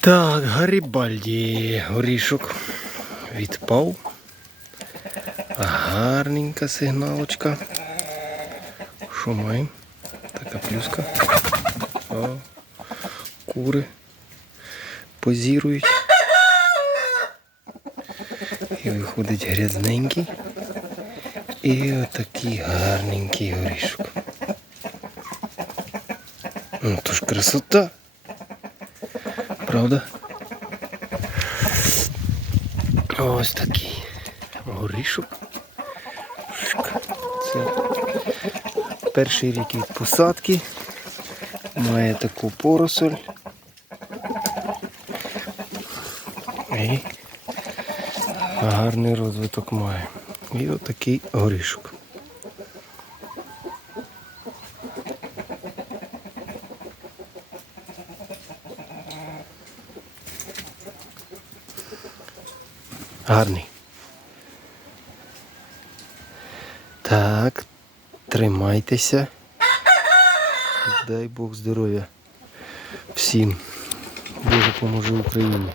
Так, Гарібальді, горішок відпав. Гарненька сигналочка. Що маємо? Така плюска. О, кури позірують. І виходить грязненький. І отакий гарненький горішок. Ну то ж красота. Правда? Ось такий горішок. Це перший рік від посадки. Має таку поросоль. І гарний розвиток має. І отакий горішок. Гарний. Так, тримайтеся. Дай Бог здоров'я всім. Боже поможе Україні.